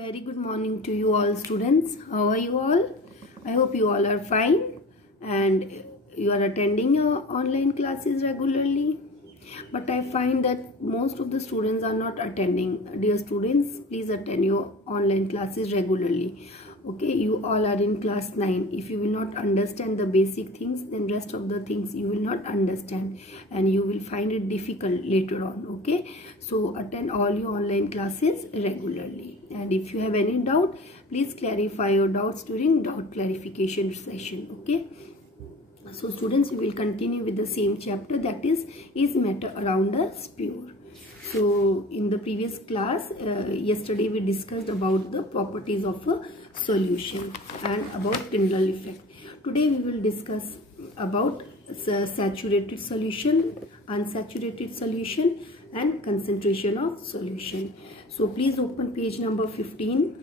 very good morning to you all students. How are you all? I hope you all are fine and you are attending your online classes regularly. But I find that most of the students are not attending. Dear students, please attend your online classes regularly. Okay, you all are in class 9. If you will not understand the basic things, then rest of the things you will not understand and you will find it difficult later on. Okay, so attend all your online classes regularly, and if you have any doubt, please clarify your doubts during doubt clarification session. Okay, so students, we will continue with the same chapter, that is matter around a sphere. So in the previous class, yesterday we discussed about the properties of a solution and about Tyndall effect. Today we will discuss about saturated solution, unsaturated solution and concentration of solution. So please open page number 16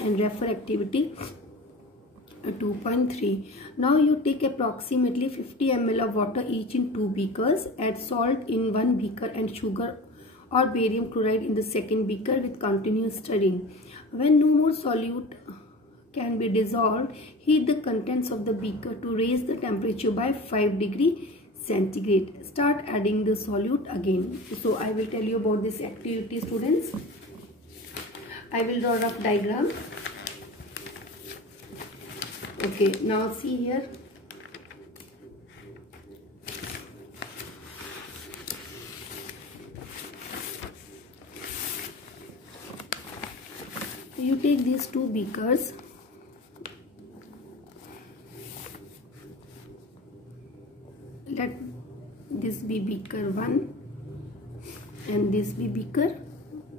and refer activity 2.3. Now you take approximately 50 ml of water each in 2 beakers. Add salt in 1 beaker and sugar or barium chloride in the second beaker with continuous stirring. When no more solute can be dissolved, heat the contents of the beaker to raise the temperature by 5 degrees centigrade. Start adding the solute again. So I will tell you about this activity, students. I will draw a rough diagram. Okay, now see here. You take these 2 beakers. Let this be beaker 1 and this be beaker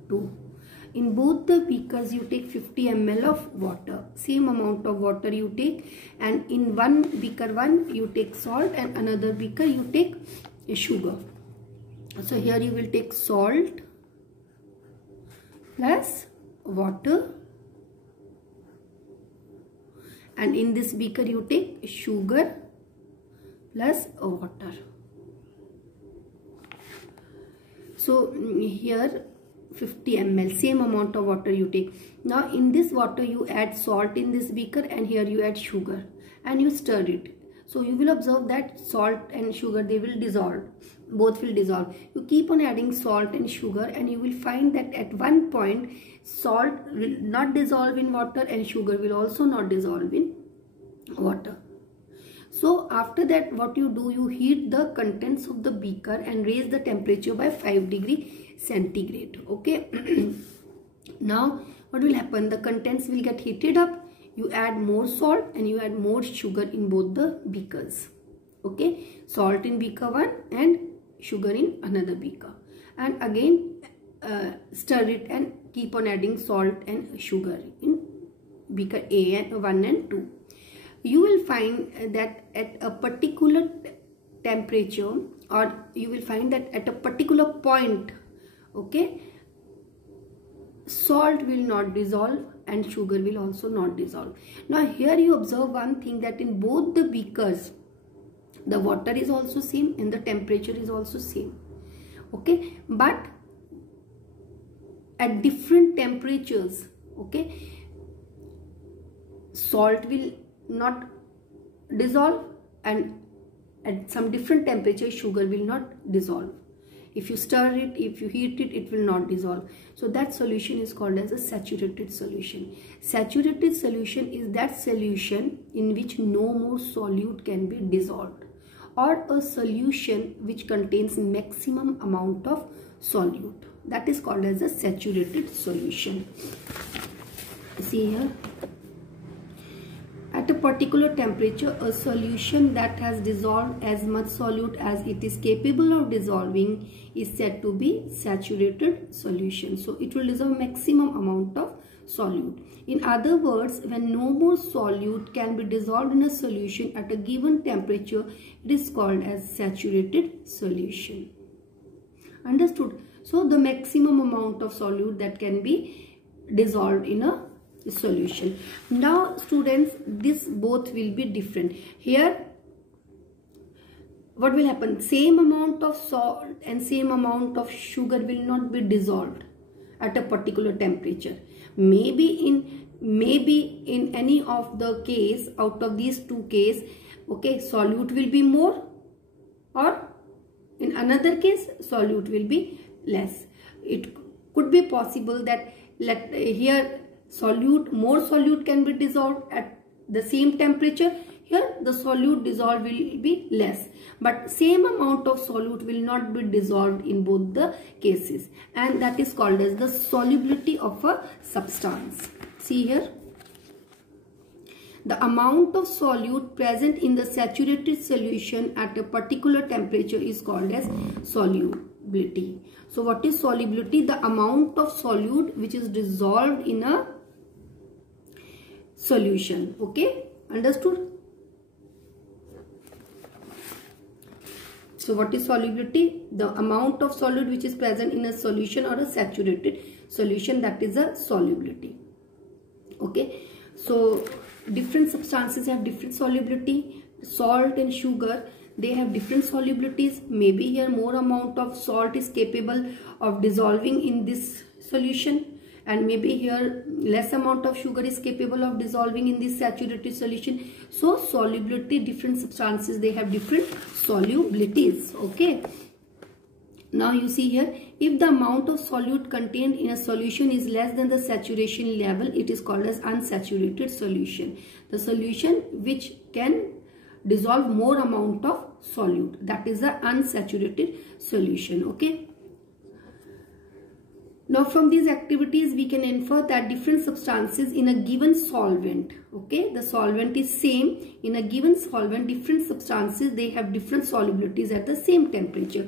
2. In both the beakers you take 50 ml of water, same amount of water you take, and in one beaker 1 you take salt and another beaker you take sugar. So here you will take salt plus water, and in this beaker you take sugar plus water. So here 50 ml, same amount of water you take. Now in this water you add salt in this beaker and here you add sugar and you stir it. So you will observe that salt and sugar, they will dissolve, both will dissolve. You keep on adding salt and sugar and you will find that at one point salt will not dissolve in water and sugar will also not dissolve in water. So after that, what you do, you heat the contents of the beaker and raise the temperature by 5 degrees centigrade. Okay. Now what will happen? The contents will get heated up. You add more salt and you add more sugar in both the beakers. Okay. Salt in beaker 1 and sugar in another beaker. And again stir it and keep on adding salt and sugar in beaker A and 1 and 2. You will find that at a particular temperature, or you will find that at a particular point, okay, salt will not dissolve and sugar will also not dissolve. Now here you observe one thing, that in both the beakers the water is also same and the temperature is also same. Okay, but at different temperatures, okay, salt will not dissolve and at some different temperature sugar will not dissolve. If you stir it, if you heat it, it will not dissolve. So that solution is called as a saturated solution. Saturated solution is that solution in which no more solute can be dissolved, or a solution which contains maximum amount of solute. That is called as a saturated solution. See here. At a particular temperature, a solution that has dissolved as much solute as it is capable of dissolving is said to be saturated solution. So it will dissolve maximum amount of solute. In other words, when no more solute can be dissolved in a solution at a given temperature, it is called as saturated solution. Understood? So the maximum amount of solute that can be dissolved in a solution. Now students, this both will be different. Here what will happen? Same amount of salt and same amount of sugar will not be dissolved at a particular temperature. Maybe in any of the case, out of these two cases, okay, solute will be more, or in another case solute will be less. It could be possible that here more solute can be dissolved at the same temperature. Here the solute dissolved will be less, but same amount of solute will not be dissolved in both the cases, and that is called as the solubility of a substance. See here, the amount of solute present in the saturated solution at a particular temperature is called as solubility. So what is solubility? The amount of solute which is dissolved in a solution. Okay, understood? So what is solubility? The amount of solute which is present in a solution or a saturated solution, that is a solubility. Okay, so different substances have different solubility. Salt and sugar, they have different solubilities. Maybe here more amount of salt is capable of dissolving in this solution, and maybe here less amount of sugar is capable of dissolving in this saturated solution. So solubility, different substances, they have different solubilities. Okay, now you see here, if the amount of solute contained in a solution is less than the saturation level, it is called as unsaturated solution. The solution which can dissolve more amount of solute, that is the unsaturated solution. Okay, now from these activities we can infer that different substances in a given solvent, okay, the solvent is same, in a given solvent different substances, they have different solubilities at the same temperature.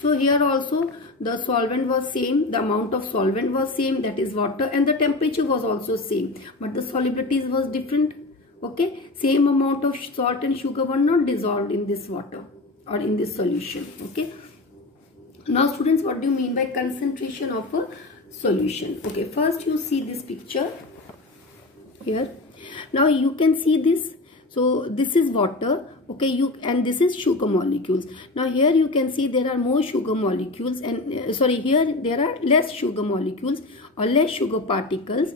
So here also the solvent was same, the amount of solvent was same, that is water, and the temperature was also same, but the solubilities was different. Okay, same amount of salt and sugar were not dissolved in this water or in this solution. Okay, now students, what do you mean by concentration of a solution? Okay, first you see this picture here. Now you can see this. So this is water, okay, and this is sugar molecules. Now here you can see there are more sugar molecules, and here there are less sugar molecules or less sugar particles,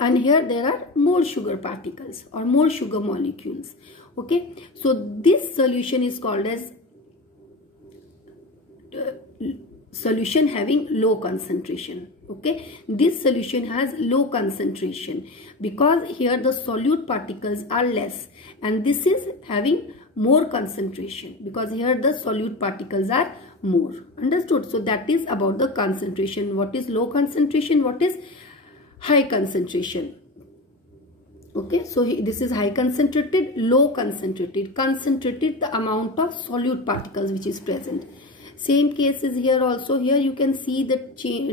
and here there are more sugar particles or more sugar molecules. Okay, so this solution is called as solution having low concentration. Okay, this solution has low concentration because here the solute particles are less, and this is having more concentration because here the solute particles are more. Understood? So that is about the concentration. What is low concentration? What is high concentration? Okay, so this is high concentrated, low concentrated. Concentrated, the amount of solute particles which is present. Same case is here also. Here you can see the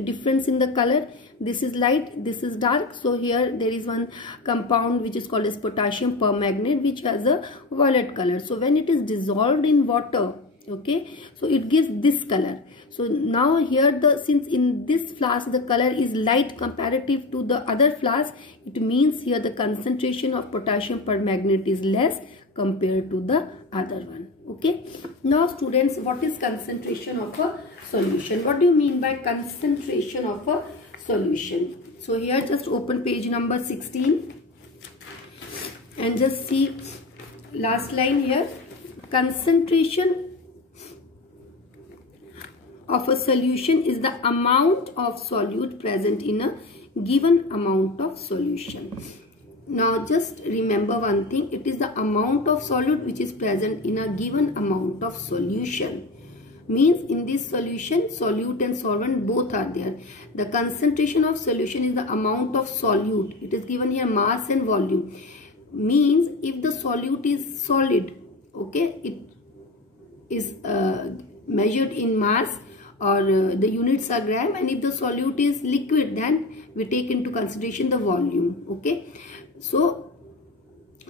difference in the color. This is light, this is dark. So here there is one compound which is called as potassium permanganate, which has a violet color. So when it is dissolved in water, okay, so it gives this color. So now here since in this flask the color is light comparative to the other flask, it means here the concentration of potassium permanganate is less compared to the other one. Okay, now students, what is concentration of a solution? What do you mean by concentration of a solution? So here just open page number 16 and just see last line here. Concentration of a solution is the amount of solute present in a given amount of solution. Now just remember one thing, it is the amount of solute which is present in a given amount of solution. Means in this solution, solute and solvent both are there. The concentration of solution is the amount of solute. It is given here mass and volume. Means if the solute is solid, okay, it is measured in mass, or the units are gram, and if the solute is liquid, then we take into consideration the volume. Okay, so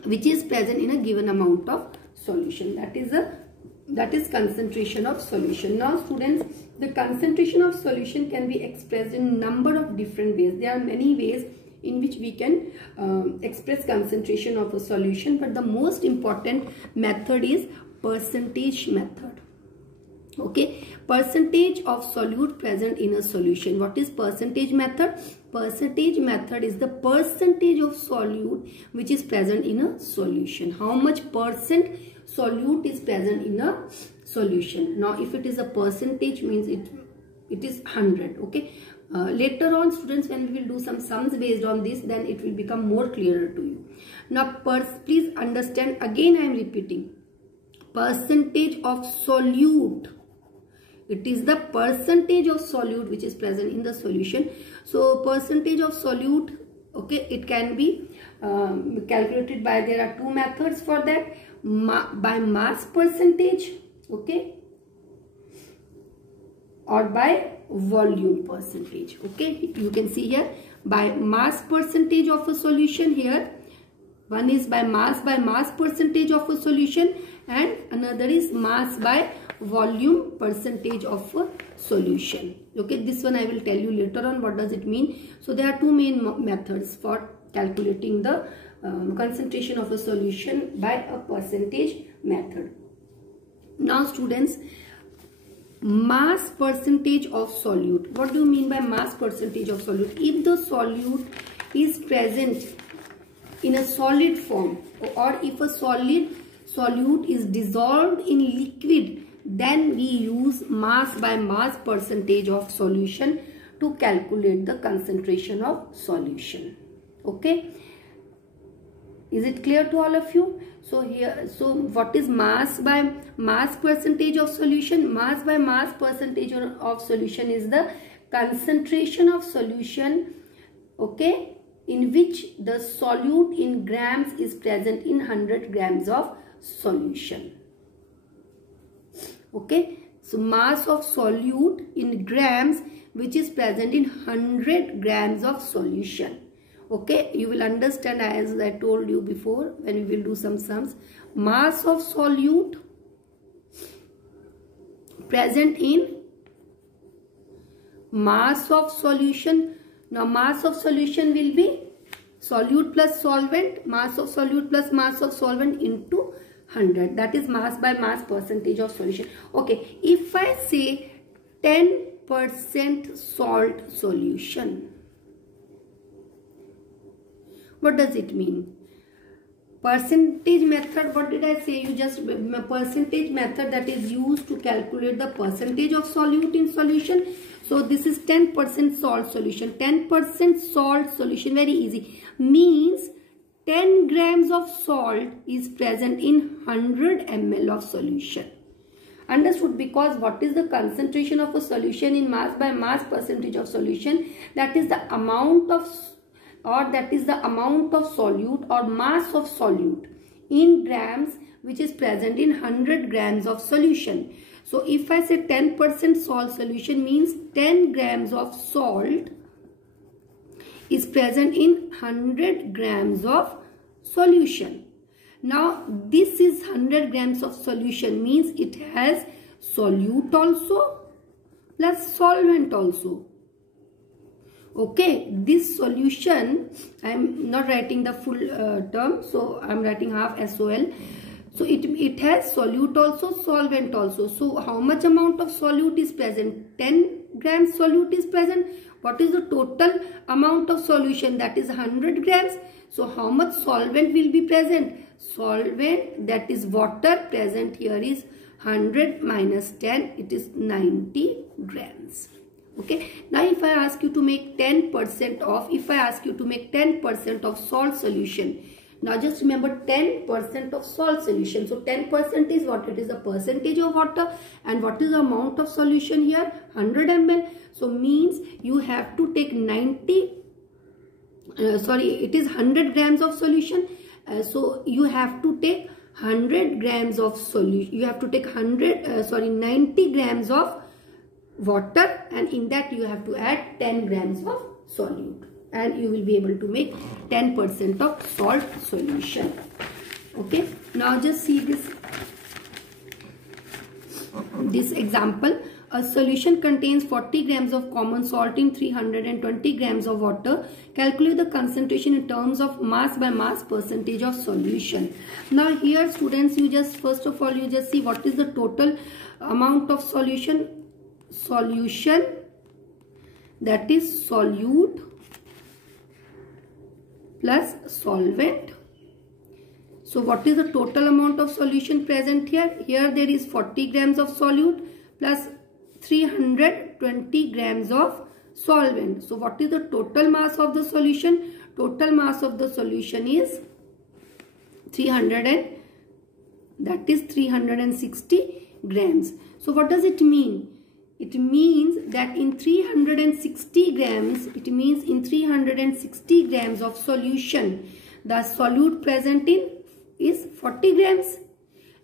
which is present in a given amount of solution, that is concentration of solution. Now students, the concentration of solution can be expressed in a number of different ways. There are many ways in which we can express concentration of a solution, but the most important method is percentage method. Okay, percentage of solute present in a solution. What is percentage method? Percentage method is the percentage of solute which is present in a solution. How much percent solute is present in a solution. Now if it is a percentage, means it is 100. Okay, later on students, when we will do some sums based on this, then it will become more clearer to you. Now please understand, again I am repeating, percentage of solute. It is the percentage of solute which is present in the solution. So percentage of solute, okay, it can be calculated by, there are two methods for that, by mass percentage, okay, or by volume percentage. Okay, you can see here by mass percentage of a solution. Here one is by mass percentage of a solution, and another is mass by volume percentage of a solution. Okay, this one I will tell you later on what does it mean. So there are two main methods for calculating the concentration of a solution by a percentage method. Now students, mass percentage of solute. What do you mean by mass percentage of solute? If the solute is present in a solid form, or if a solute is dissolved in liquid, then we use mass by mass percentage of solution to calculate the concentration of solution. Okay, is it clear to all of you? So here, so what is mass by mass percentage of solution? Mass by mass percentage of solution is the concentration of solution, okay, in which the solute in grams is present in 100 grams of solution. Okay, so mass of solute in grams which is present in 100 grams of solution. Okay, you will understand, as I told you before when we will do some sums. Mass of solute present in mass of solution. Now mass of solution will be solute plus solvent, mass of solute plus mass of solvent into 100. That is mass by mass percentage of solution. Okay, if I say 10% salt solution, what does it mean? Percentage method, what did I say? You just, percentage method that is used to calculate the percentage of solute in solution. So this is 10% salt solution. 10% salt solution, very easy. Means 10 grams of salt is present in 100 ml of solution. Understood? Because what is the concentration of a solution in mass by mass percentage of solution? That is the amount of, or that is the amount of solute or mass of solute in grams which is present in 100 grams of solution. So if I say 10% salt solution, means 10 grams of salt is present in 100 grams of solution. Now this is 100 grams of solution, means it has solute also plus solvent also. Okay, this solution, I am not writing the full term, so I am writing half SOL. So it has solute also, solvent also. So how much amount of solute is present? 10 grams solute is present. What is the total amount of solution? That is 100 grams. So how much solvent will be present? Solvent, that is water, present here is 100 minus 10, it is 90 grams. Okay, now if I ask you to make 10% of, if I ask you to make 10% of salt solution, now just remember 10% of salt solution. So 10% is what? It is the percentage of water, and what is the amount of solution here? 100 ml. So means you have to take it is 100 grams of solution. So you have to take 100 grams of solution. You have to take 90 grams of water, and in that you have to add 10 grams of solute, and you will be able to make 10% of salt solution. Okay, now just see this example. a solution contains 40 grams of common salt in 320 grams of water. Calculate the concentration in terms of mass by mass percentage of solution. Now here students, you just first of all you just see what is the total amount of solution. Solution, that is solute plus solvent. So what is the total amount of solution present here? Here there is 40 grams of solute plus 320 grams of solvent. So what is the total mass of the solution? Total mass of the solution is 360 grams. So what does it mean? It means that in 360 grams, it means in 360 grams of solution, the solute present in is 40 grams.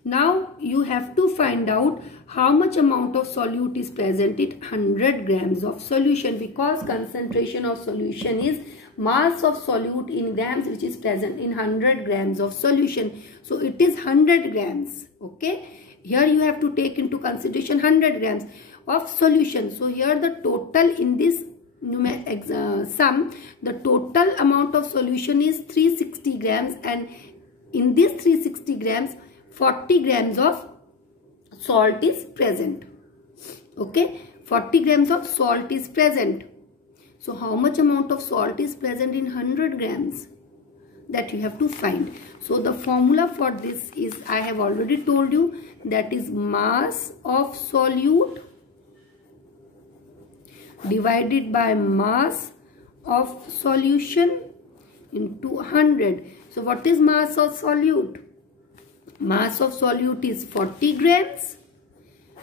Now you have to find out how much amount of solute is present in 100 grams of solution, because concentration of solution is mass of solute in grams which is present in 100 grams of solution. So it is 100 grams. Okay. Here you have to take into consideration 100 grams of solution. So here the total in this sum, the total amount of solution is 360 grams, and in this 360 grams 40 grams of salt is present. Okay, 40 grams of salt is present. So how much amount of salt is present in 100 grams? That you have to find. So the formula for this is, I have already told you, that is mass of solute divided by mass of solution into 100. So what is mass of solute? Mass of solute is 40 grams.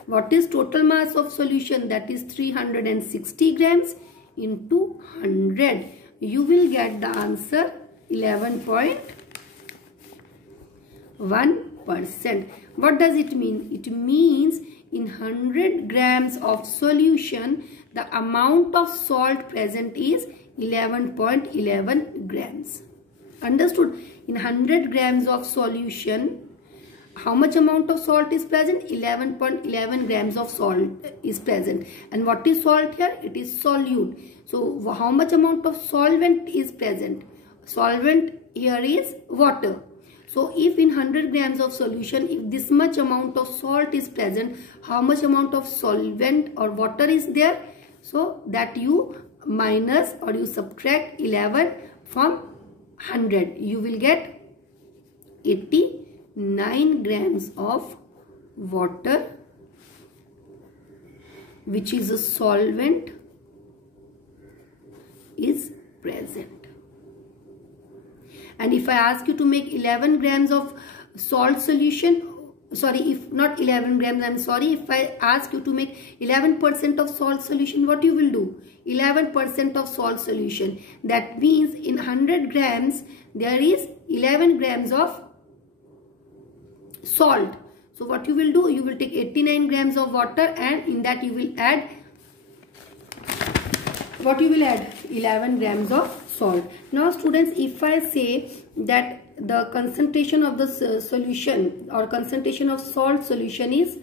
What is total mass of solution? That is 360 grams into 100. You will get the answer 11.1%. What does it mean? It means in 100 grams of solution, the amount of salt present is 11.11 grams. Understood? In 100 grams of solution, how much amount of salt is present? 11.11 grams of salt is present. And what is salt here? It is solute. So how much amount of solvent is present? Solvent here is water. So if in 100 grams of solution, if this much amount of salt is present, how much amount of solvent or water is there? So that you minus or you subtract 11 from 100. You will get 89 grams of water, which is a solvent, is present. And if I ask you to make 11 grams of salt solution, sorry, if not 11 grams, I'm sorry, if I ask you to make 11% of salt solution, what you will do? 11% of salt solution. That means in 100 grams, there is 11 grams of salt. So what you will do? You will take 89 grams of water, and in that you will add, what you will add? 11 grams of salt. Now students, if I say that the concentration of the solution or concentration of salt solution is,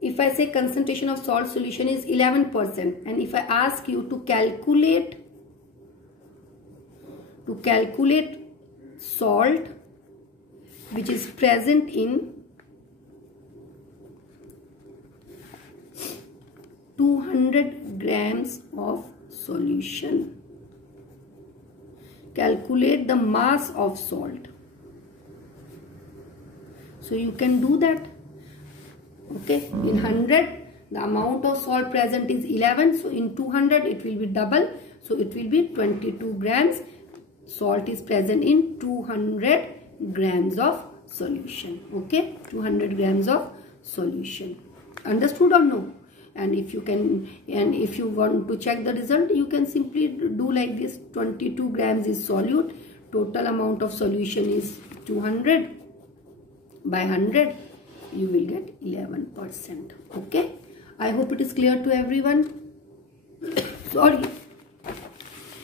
if I say concentration of salt solution is 11%, and if I ask you to calculate salt which is present in 200 grams of solution, calculate the mass of salt. So you can do that. Okay, in 100 the amount of salt present is 11, so in 200 it will be double, so it will be 22 grams. Salt is present in 200 grams of solution. Okay, 200 grams of solution. Understood or no? And if you can, and if you want to check the result, you can simply do like this: 22 grams is solute, total amount of solution is 200 by 100, you will get 11%. Okay, I hope it is clear to everyone. Sorry.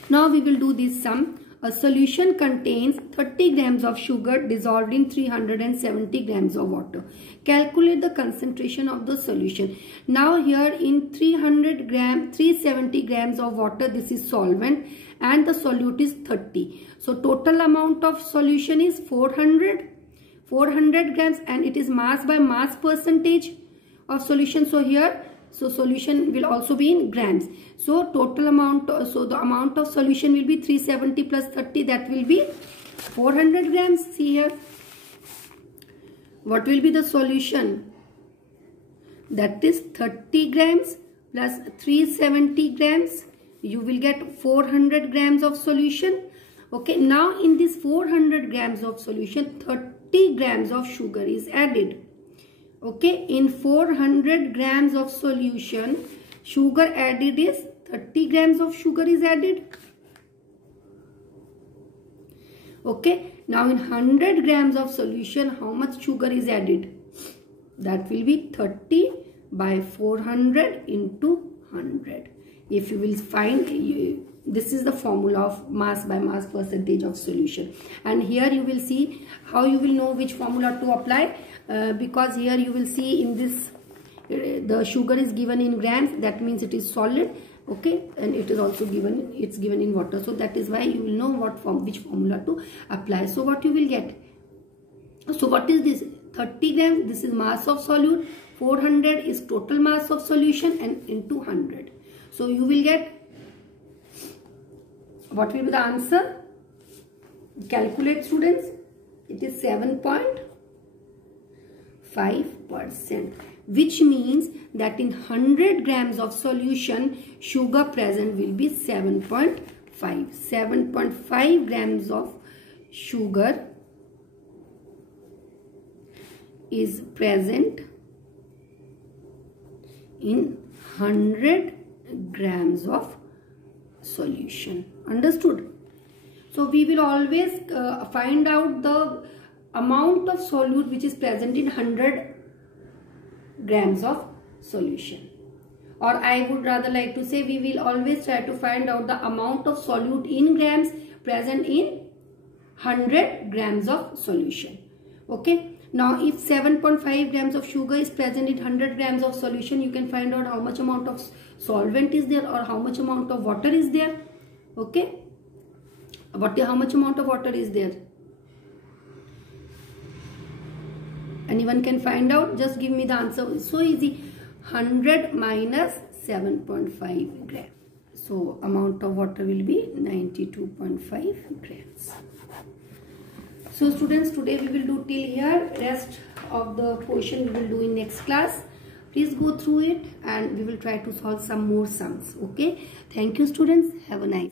Now we will do this sum. A solution contains 30 grams of sugar dissolved in 370 grams of water. Calculate the concentration of the solution. Now here in 370 grams of water, this is solvent and the solute is 30. So total amount of solution is 400 grams, and it is mass by mass percentage of solution. So here, so solution will also be in grams. So total amount, so the amount of solution will be 370 plus 30, that will be 400 grams. See here, what will be the solution? That is 30 grams plus 370 grams. You will get 400 grams of solution. Okay, now in this 400 grams of solution, 30 grams of sugar is added. Okay, in 400 grams of solution, sugar added is 30 grams of sugar is added. Okay, now in 100 grams of solution, how much sugar is added? That will be 30 by 400 into 100. If you will find, this is the formula of mass by mass percentage of solution. And here you will see how you will know which formula to apply, because here you will see in this, the sugar is given in grams, that means it is solid. Okay, and it is also given, it's given in water. So that is why you will know which formula to apply. So what you will get? So what is this? 30 grams, this is mass of solute. 400 is total mass of solution, and into 100. So you will get, what will be the answer? Calculate, students. It is 7.5%, which means that in 100 grams of solution, sugar present will be 7.5. 7.5 grams of sugar is present in 100 grams of solution. Understood? So we will always find out the amount of solute which is present in 100 grams of solution, or I would rather like to say, we will always try to find out the amount of solute in grams present in 100 grams of solution. Okay, now if 7.5 grams of sugar is present in 100 grams of solution, you can find out how much amount of solvent is there, or how much amount of water is there. Okay, how much amount of water is there? Anyone can find out? Just give me the answer. It's so easy. 100 minus 7.5 grams. So amount of water will be 92.5 grams. So students, today we will do till here. Rest of the portion we will do in next class. Please go through it and we will try to solve some more sums. Okay. Thank you, students. Have a nice day.